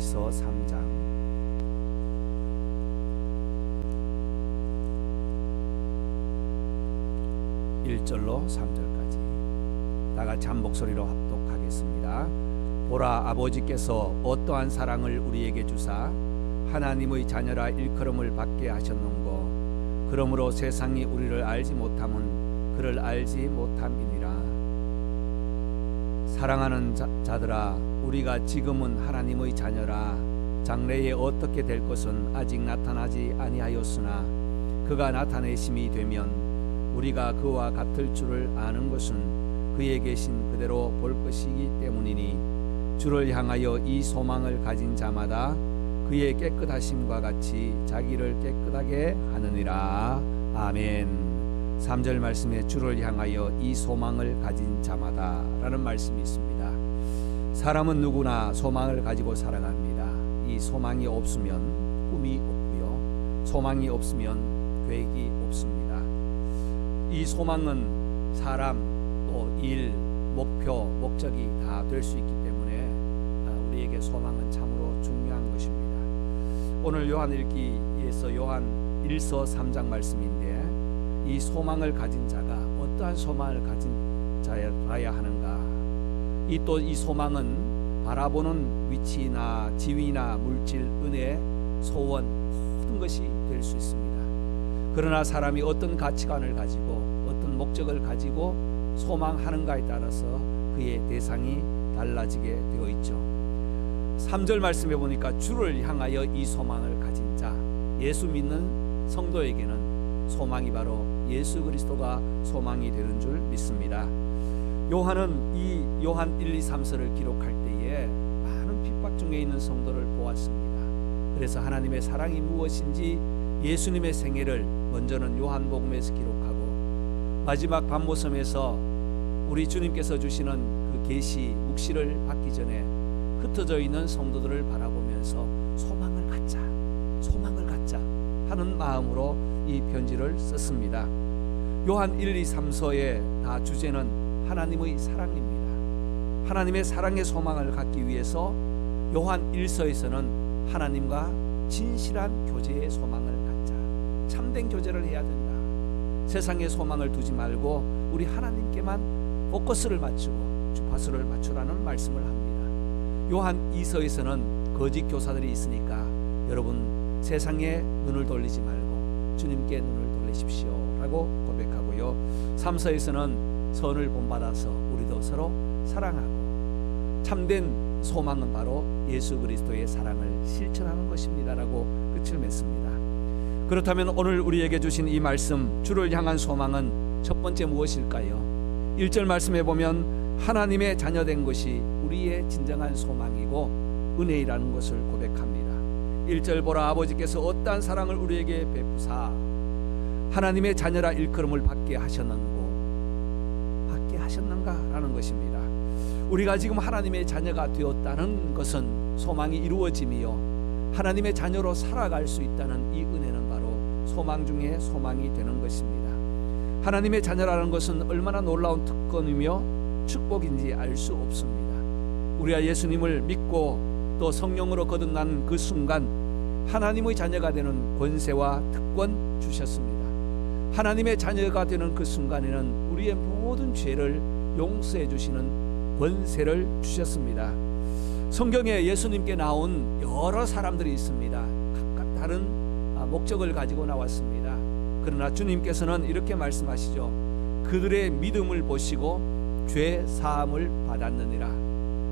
요한1서 3장 1절로 3절까지 다같이 한 목소리로 합독하겠습니다. 보라, 아버지께서 어떠한 사랑을 우리에게 주사 하나님의 자녀라 일컬음을 받게 하셨는고, 그러므로 세상이 우리를 알지 못함은 그를 알지 못함이니라. 사랑하는 자들아, 우리가 지금은 하나님의 자녀라. 장래에 어떻게 될 것은 아직 나타나지 아니하였으나 그가 나타내심이 되면 우리가 그와 같을 줄을 아는 것은 그에 계신 그대로 볼 것이기 때문이니, 주를 향하여 이 소망을 가진 자마다 그의 깨끗하심과 같이 자기를 깨끗하게 하느니라. 아멘. 3절 말씀에 주를 향하여 이 소망을 가진 자마다 라는 말씀이 있습니다. 사람은 누구나 소망을 가지고 살아갑니다. 이 소망이 없으면 꿈이 없고요, 소망이 없으면 계획이 없습니다. 이 소망은 사람, 또 일, 목표, 목적이 다 될 수 있기 때문에 우리에게 소망은 참으로 중요한 것입니다. 오늘 요한일기에서 요한1서 3장 말씀인데, 이 소망을 가진 자가 어떠한 소망을 가진 자라야 하는가? 이 소망은 바라보는 위치나 지위나 물질, 은혜, 소원, 모든 것이 될 수 있습니다. 그러나 사람이 어떤 가치관을 가지고 어떤 목적을 가지고 소망하는가에 따라서 그의 대상이 달라지게 되어 있죠. 3절 말씀해 보니까 주를 향하여 이 소망을 가진 자, 예수 믿는 성도에게는 소망이 바로 예수 그리스도가 소망이 되는 줄 믿습니다. 요한은 이 요한 1, 2, 3서를 기록할 때에 많은 핍박 중에 있는 성도를 보았습니다. 그래서 하나님의 사랑이 무엇인지 예수님의 생애를 먼저는 요한복음에서 기록하고, 마지막 밤모섬에서 우리 주님께서 주시는 그 계시 묵시를 받기 전에 흩어져 있는 성도들을 바라보면서 소망을 갖자 하는 마음으로 이 편지를 썼습니다. 요한 1, 2, 3서의 다 주제는 하나님의 사랑입니다. 하나님의 사랑의 소망을 갖기 위해서 요한 1서에서는 하나님과 진실한 교제의 소망을 갖자, 참된 교제를 해야 된다. 세상의 소망을 두지 말고 우리 하나님께만 포커스를 맞추고 주파수를 맞추라는 말씀을 합니다. 요한 2서에서는 거짓 교사들이 있으니까 여러분 세상에 눈을 돌리지 말고 주님께 눈을 돌리십시오 라고 고백하고요, 3서에서는 선을 본받아서 우리도 서로 사랑하고, 참된 소망은 바로 예수 그리스도의 사랑을 실천하는 것입니다 라고 끝을 맺습니다. 그렇다면 오늘 우리에게 주신 이 말씀, 주를 향한 소망은 첫 번째 무엇일까요? 1절 말씀해 보면 하나님의 자녀된 것이 우리의 진정한 소망이고 은혜이라는 것을 고백합니다. 1절 보라, 아버지께서 어떠한 사랑을 우리에게 베푸사 하나님의 자녀라 일컬음을 받게 하셨는가 라는 것입니다. 우리가 지금 하나님의 자녀가 되었다는 것은 소망이 이루어짐이요, 하나님의 자녀로 살아갈 수 있다는 이 은혜는 바로 소망 중에 소망이 되는 것입니다. 하나님의 자녀라는 것은 얼마나 놀라운 특권이며 축복인지 알 수 없습니다. 우리가 예수님을 믿고 또 성령으로 거듭난 그 순간 하나님의 자녀가 되는 권세와 특권 주셨습니다. 하나님의 자녀가 되는 그 순간에는 우리의 모든 죄를 용서해 주시는 권세를 주셨습니다. 성경에 예수님께 나온 여러 사람들이 있습니다. 각각 다른 목적을 가지고 나왔습니다. 그러나 주님께서는 이렇게 말씀하시죠. 그들의 믿음을 보시고 죄 사함을 받았느니라.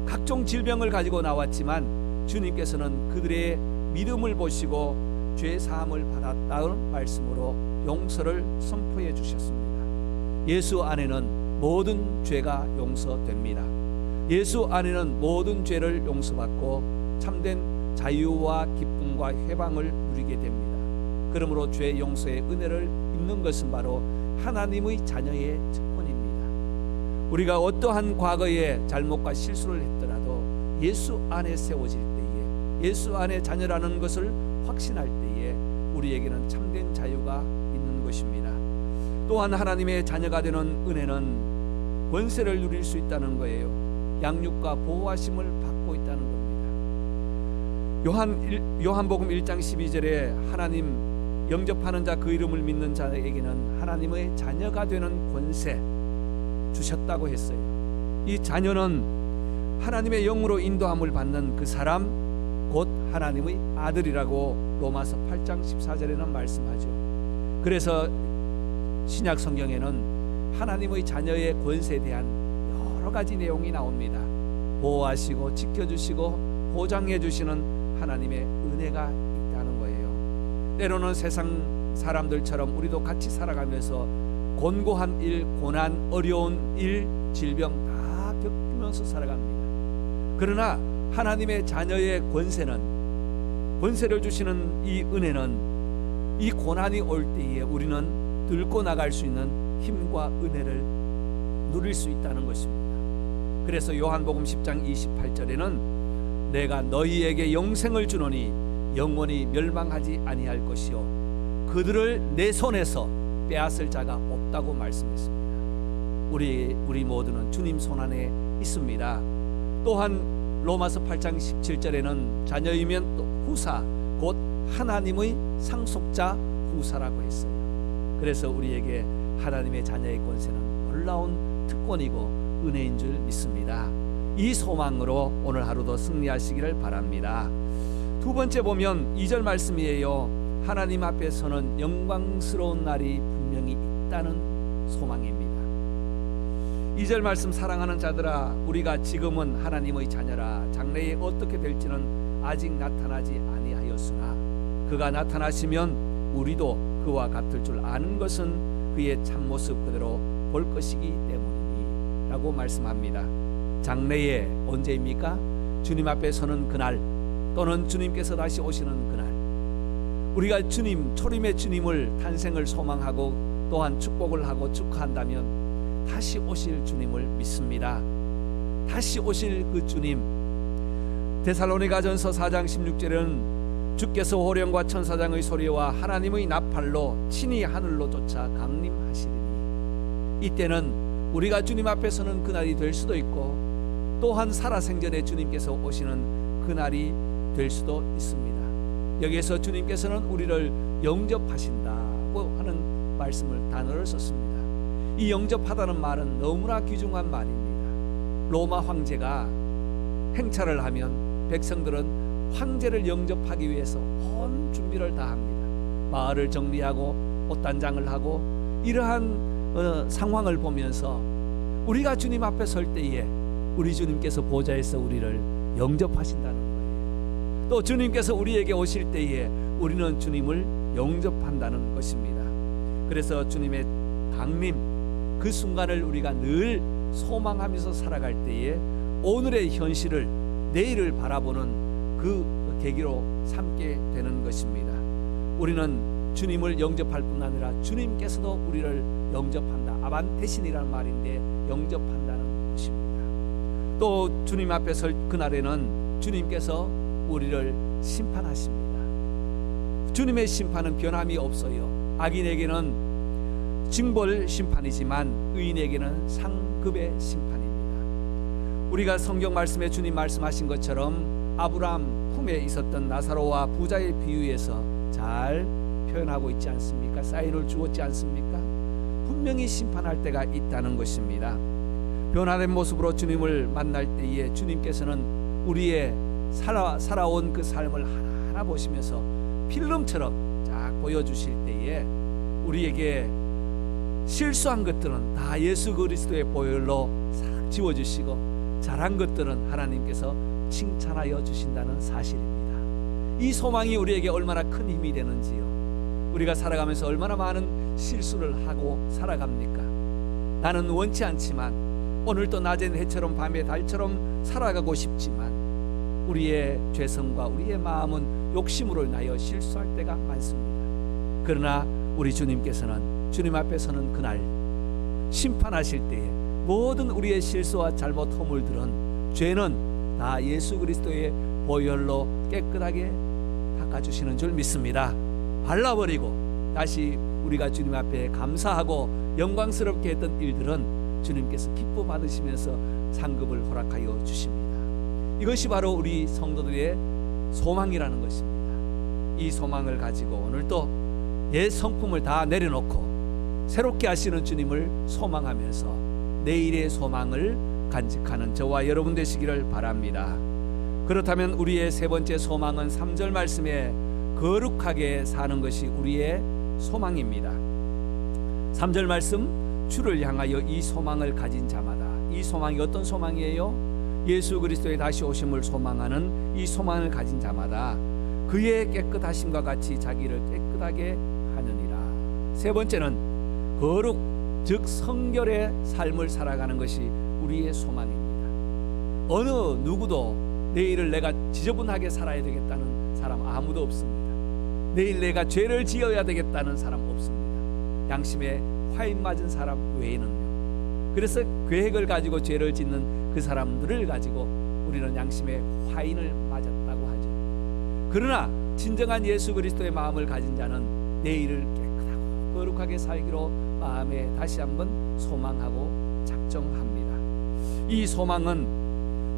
각종 질병을 가지고 나왔지만 주님께서는 그들의 믿음을 보시고 죄 사함을 받았다는 말씀으로 용서를 선포해 주셨습니다. 예수 안에는 모든 죄가 용서됩니다. 예수 안에는 모든 죄를 용서받고 참된 자유와 기쁨과 회방을 누리게 됩니다. 그러므로 죄 용서의 은혜를 입는 것은 바로 하나님의 자녀의 특권입니다. 우리가 어떠한 과거의 잘못과 실수를 했더라도 예수 안에 세워질 때에, 예수 안에 자녀라는 것을 확신할 때에 우리에게는 참된 자유가 있는 것입니다. 또한 하나님의 자녀가 되는 은혜는 권세를 누릴 수 있다는 거예요. 양육과 보호하심을 받고 있다는 겁니다. 요한복음 1장 12절에 하나님 영접하는 자 그 이름을 믿는 자에게는 하나님의 자녀가 되는 권세 주셨다고 했어요. 이 자녀는 하나님의 영으로 인도함을 받는 그 사람 곧 하나님의 아들이라고 로마서 8장 14절에는 말씀하죠. 그래서 신약 성경에는 하나님의 자녀의 권세에 대한 여러 가지 내용이 나옵니다. 보호하시고 지켜주시고 보장해 주시는 하나님의 은혜가 있다는 거예요. 때로는 세상 사람들처럼 우리도 같이 살아가면서 곤고한 일, 고난, 어려운 일, 질병 다 겪으면서 살아갑니다. 그러나 하나님의 자녀의 권세를 주시는 이 은혜는 이 고난이 올 때에 우리는 들고 나갈 수 있는 힘과 은혜를 누릴 수 있다는 것입니다. 그래서 요한복음 10장 28절에는 내가 너희에게 영생을 주노니 영원히 멸망하지 아니할 것이요 그들을 내 손에서 빼앗을 자가 없다고 말씀했습니다. 우리 모두는 주님 손 안에 있습니다. 또한 로마서 8장 17절에는 자녀이면 또 후사 곧 하나님의 상속자 후사라고 했어요. 그래서 우리에게 하나님의 자녀의 권세는 놀라운 특권이고 은혜인 줄 믿습니다. 이 소망으로 오늘 하루도 승리하시기를 바랍니다. 두 번째 보면 2절 말씀이에요. 하나님 앞에서는 영광스러운 날이 분명히 있다는 소망입니다. 2절 말씀 사랑하는 자들아 우리가 지금은 하나님의 자녀라 장래에 어떻게 될지는 아직 나타나지 아니하였으나 그가 나타나시면 우리도 그와 같을 줄 아는 것은 그의 참모습 그대로 볼 것이기 때문이니 라고 말씀합니다. 장래에 언제입니까? 주님 앞에 서는 그날 또는 주님께서 다시 오시는 그날 우리가 초림의 주님을 탄생을 소망하고 또한 축복을 하고 축하한다면 다시 오실 주님을 믿습니다. 다시 오실 그 주님 데살로니가전서 4장 16절은 주께서 호령과 천사장의 소리와 하나님의 나팔로 친히 하늘로 쫓아 강림하시리니 이때는 우리가 주님 앞에 서는 그날이 될 수도 있고 또한 살아생전에 주님께서 오시는 그날이 될 수도 있습니다. 여기에서 주님께서는 우리를 영접하신다고 하는 말씀을 단어를 썼습니다. 이 영접하다는 말은 너무나 귀중한 말입니다. 로마 황제가 행차를 하면 백성들은 황제를 영접하기 위해서 온 준비를 다 합니다. 마을을 정리하고 옷단장을 하고 이러한 상황을 보면서 우리가 주님 앞에 설 때에 우리 주님께서 보좌에서 우리를 영접하신다는 거예요. 또 주님께서 우리에게 오실 때에 우리는 주님을 영접한다는 것입니다. 그래서 주님의 강림 그 순간을 우리가 늘 소망하면서 살아갈 때에 오늘의 현실을 내일을 바라보는 그 계기로 삼게 되는 것입니다. 우리는 주님을 영접할 뿐 아니라 주님께서도 우리를 영접한다. 아반테신이라는 말인데 영접한다는 것입니다. 또 주님 앞에 설 그날에는 주님께서 우리를 심판하십니다. 주님의 심판은 변함이 없어요. 악인에게는 징벌 심판이지만 의인에게는 상급의 심판입니다. 우리가 성경 말씀에 주님 말씀하신 것처럼 아브라함 품에 있었던 나사로와 부자의 비유에서 잘 표현하고 있지 않습니까? 사인을 주었지 않습니까? 분명히 심판할 때가 있다는 것입니다. 변화된 모습으로 주님을 만날 때에 주님께서는 우리의 살아온 그 삶을 하나하나 보시면서 필름처럼 쫙 보여주실 때에 우리에게 실수한 것들은 다 예수 그리스도의 보혈로 싹 지워주시고 잘한 것들은 하나님께서 칭찬하여 주신다는 사실입니다. 이 소망이 우리에게 얼마나 큰 힘이 되는지요. 우리가 살아가면서 얼마나 많은 실수를 하고 살아갑니까? 나는 원치 않지만 오늘도 낮엔 해처럼 밤에 달처럼 살아가고 싶지만 우리의 죄성과 우리의 마음은 욕심으로 인하여 실수할 때가 많습니다. 그러나 우리 주님께서는 주님 앞에 서는 그날 심판하실 때에 모든 우리의 실수와 잘못 허물들은 죄는 다 예수 그리스도의 보혈로 깨끗하게 닦아주시는 줄 믿습니다. 발라버리고 다시 우리가 주님 앞에 감사하고 영광스럽게 했던 일들은 주님께서 기뻐 받으시면서 상급을 허락하여 주십니다. 이것이 바로 우리 성도들의 소망이라는 것입니다. 이 소망을 가지고 오늘도 옛 성품을 다 내려놓고 새롭게 하시는 주님을 소망하면서 내일의 소망을 간직하는 저와 여러분 되시기를 바랍니다. 그렇다면 우리의 세 번째 소망은 3절 말씀에 거룩하게 사는 것이 우리의 소망입니다. 3절 말씀, 주를 향하여 이 소망을 가진 자마다. 이 소망이 어떤 소망이에요? 예수 그리스도의 다시 오심을 소망하는 이 소망을 가진 자마다 그의 깨끗하심과 같이 자기를 깨끗하게 하느니라. 세 번째는 거룩, 즉 성결의 삶을 살아가는 것이 우리의 소망입니다. 어느 누구도 내일을 내가 지저분하게 살아야 되겠다는 사람 아무도 없습니다. 내일 내가 죄를 지어야 되겠다는 사람 없습니다. 양심에 화인 맞은 사람 외에는요. 그래서 계획을 가지고 죄를 짓는 그 사람들을 가지고 우리는 양심에 화인을 맞았다고 하죠. 그러나 진정한 예수 그리스도의 마음을 가진 자는 내일을 깨끗하고 거룩하게 살기로 마음에 다시 한번 소망하고 작정합니다. 이 소망은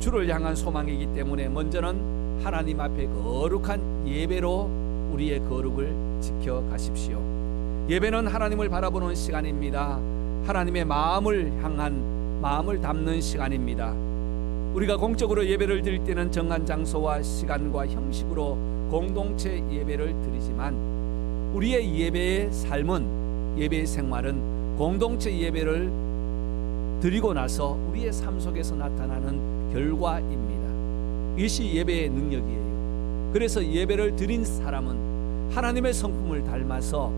주를 향한 소망이기 때문에 먼저는 하나님 앞에 거룩한 예배로 우리의 거룩을 지켜가십시오. 예배는 하나님을 바라보는 시간입니다. 하나님의 마음을 향한 마음을 담는 시간입니다. 우리가 공적으로 예배를 드릴 때는 정한 장소와 시간과 형식으로 공동체 예배를 드리지만 우리의 예배의 삶은, 예배의 생활은 공동체 예배를 드리고 나서 우리의 삶 속에서 나타나는 결과입니다. 이것이 예배의 능력이에요. 그래서 예배를 드린 사람은 하나님의 성품을 닮아서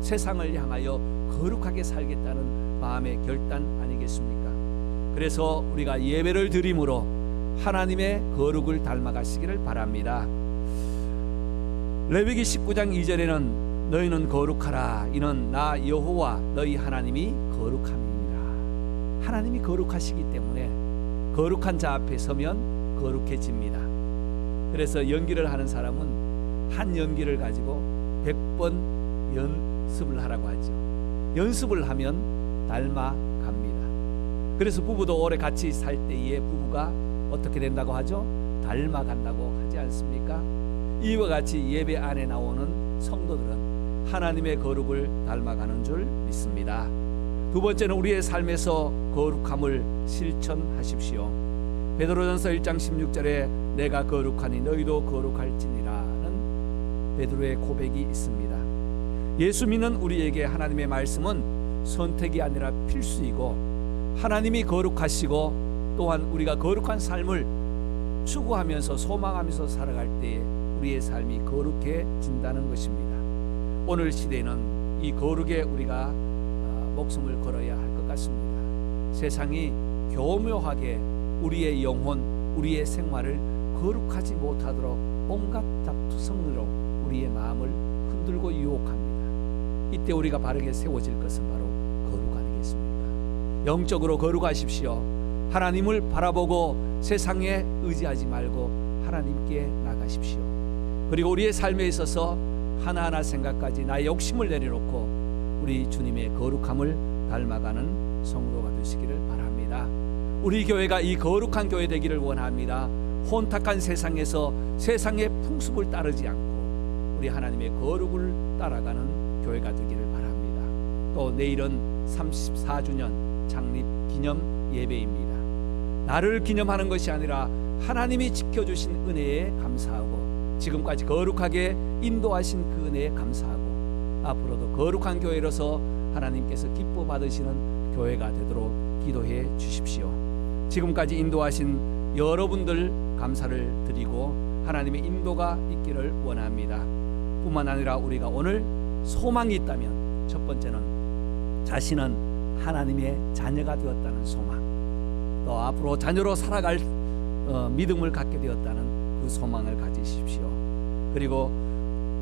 세상을 향하여 거룩하게 살겠다는 마음의 결단 아니겠습니까? 그래서 우리가 예배를 드림으로 하나님의 거룩을 닮아가시기를 바랍니다. 레위기 19장 2절에는 너희는 거룩하라, 이는 나 여호와 너희 하나님이 거룩함이니라. 하나님이 거룩하시기 때문에 거룩한 자 앞에 서면 거룩해집니다. 그래서 연기를 하는 사람은 한 연기를 가지고 100번 연습을 하라고 하죠. 연습을 하면 닮아갑니다. 그래서 부부도 오래 같이 살 때에 부부가 어떻게 된다고 하죠? 닮아간다고 하지 않습니까? 이와 같이 예배 안에 나오는 성도들은 하나님의 거룩을 닮아가는 줄 믿습니다. 두 번째는 우리의 삶에서 거룩함을 실천하십시오. 베드로전서 1장 16절에 내가 거룩하니 너희도 거룩할지니라는 베드로의 고백이 있습니다. 예수 믿는 우리에게 하나님의 말씀은 선택이 아니라 필수이고 하나님이 거룩하시고 또한 우리가 거룩한 삶을 추구하면서 소망하면서 살아갈 때에 우리의 삶이 거룩해진다는 것입니다. 오늘 시대는 이 거룩에 우리가 목숨을 걸어야 할 것 같습니다. 세상이 교묘하게 우리의 영혼, 우리의 생활을 거룩하지 못하도록 온갖 잡투성으로 우리의 마음을 흔들고 유혹합니다. 이때 우리가 바르게 세워질 것은 바로 거룩 아니겠습니까? 영적으로 거룩하십시오. 하나님을 바라보고 세상에 의지하지 말고 하나님께 나가십시오. 그리고 우리의 삶에 있어서 하나하나 생각까지 나의 욕심을 내려놓고 우리 주님의 거룩함을 닮아가는 성도가 되시기를 바랍니다. 우리 교회가 이 거룩한 교회 되기를 원합니다. 혼탁한 세상에서 세상의 풍습을 따르지 않고 우리 하나님의 거룩을 따라가는 교회가 되기를 바랍니다. 또 내일은 34주년 창립 기념 예배입니다. 나를 기념하는 것이 아니라 하나님이 지켜주신 은혜에 감사하고 지금까지 거룩하게 인도하신 그 은혜에 감사하고 앞으로도 거룩한 교회로서 하나님께서 기뻐 받으시는 교회가 되도록 기도해 주십시오. 지금까지 인도하신 여러분들 감사를 드리고 하나님의 인도가 있기를 원합니다. 뿐만 아니라 우리가 오늘 소망이 있다면 첫 번째는 자신은 하나님의 자녀가 되었다는 소망, 또 앞으로 자녀로 살아갈 믿음을 갖게 되었다는 그 소망을 가지십시오. 그리고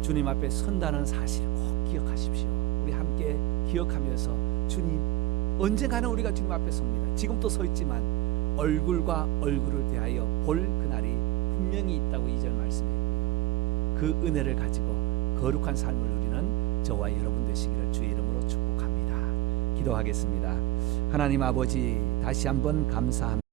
주님 앞에 선다는 사실을 꼭 기억하십시오. 우리 함께 기억하면서 주님, 언젠가는 우리가 주님 앞에 섭니다. 지금도 서 있지만 얼굴과 얼굴을 대하여 볼 그날이 분명히 있다고 2절 말씀해 있고요. 그 은혜를 가지고 거룩한 삶을 누리는 저와 여러분 되시기를 주의 이름으로 축복합니다. 기도하겠습니다. 하나님 아버지, 다시 한번 감사합니다.